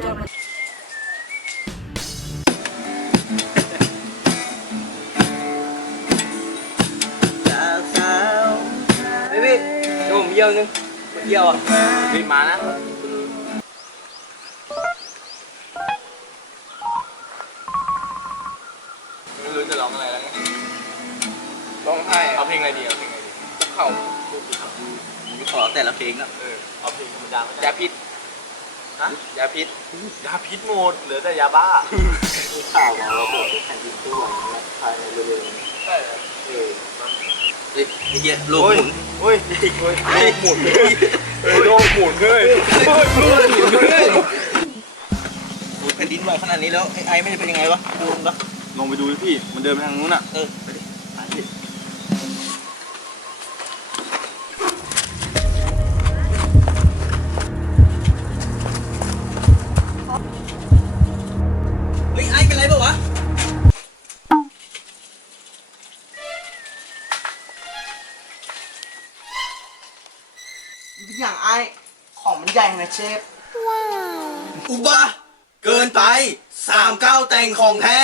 พี่พี่เดี๋ยวผมเยี่ยวนึงผมเยี่ยวอะรีบมานะไม่รู้จะร้องอะไรแล้วไงร้องไห้เอาเพลงอะไรดีเอาเพลงอะไรดีคุกเข่าขอแต่ละเพลงอะเออเอาเพลงธรรมดาไม่จะพิษ ฮะยาพิษ ยาพิษหมดเหลือแต่ยาบ้ามีข่าวมาว่าเปิดแผ่นดินทั่วภายในเร็วๆนี้ใช่เลยเออเฮ้ยไอ้เหี้ยโลกหมุนเฮ้ยเฮ้ยโลกหมุนเฮ้ยโลกหมุนเฮ้ยหมุนแผ่นดินไหวขนาดนี้แล้วไอ้ไอไม่ได้เป็นยังไงวะดูลงแล้วลองไปดูดิพี่ มันเดินไปทางนู้นอะ เออ ไปดิไปดิ อย่างไอของมันใหญ่นะเชฟ อุบะเกินไปสามเก้าแต่งของแท้